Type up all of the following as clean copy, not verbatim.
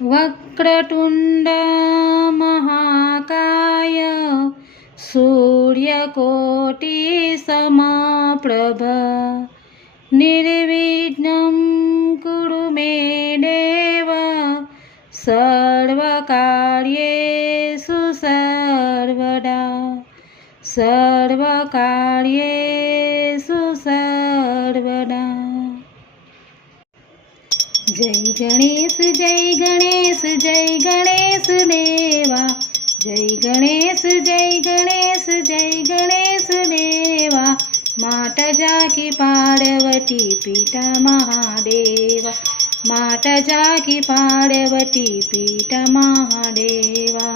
वक्रतुंड महाकाय सूर्यकोटि समप्रभ निर्विघ्नं कुरु मे देव सर्वकार्येषु सर्वदा सर्वकार्येषु सर्वदा। जय गणेश जय गणेश जय गणेश देवा जय गणेश जय गणेश जय गणेश देवा माता जाकी पार्वती पीठा महादेवा माता जाकी पार्वती पीठा महादेवा।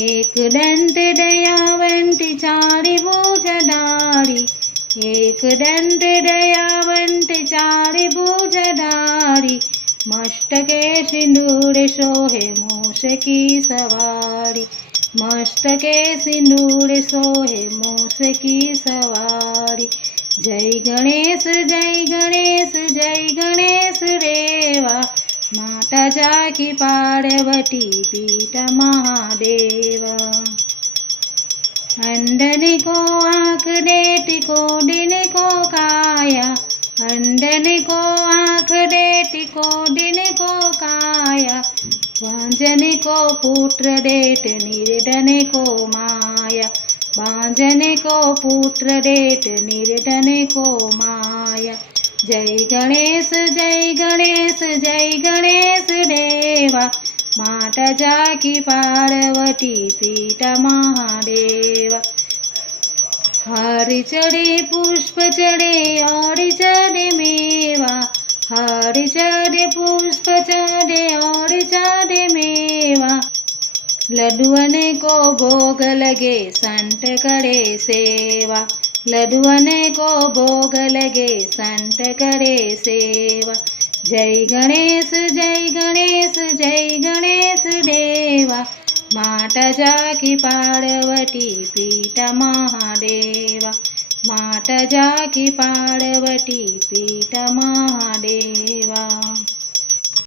एक दंत दयावंती चारि भुजधारी एक दंत दयावंती चारि भुजधारी मस्तके सिंदूर सोहे मूस की सवारी मस्तके सिंदूर सोहे मूस की सवारी। जय गणेश जय गणेश देवा माता जाकी पार्वती पीठा महादेवा। अंधने को आँख देती को दिन को काया अंधने को आँख देती को दिन को काया बांझने को पुत्र देत निर्धने को माया बांझने को पुत्र देत निर्धने को माया। जय गणेश देवा माता जाकी पार्वती पीठा महादेवा। हरि चढ़े पुष्प चढ़े और चढ़े मेवा हरि चढ़े पुष्प चढ़े और चढ़े मेवा लड्डुअने को भोग लगे संत करे सेवा लड्डुअने को भोग लगे संत करे सेवा। जय गणेश देवा माता जाकी पार्वती पीठा महादेवा माता जाकी पार्वती पीठा महादेवा।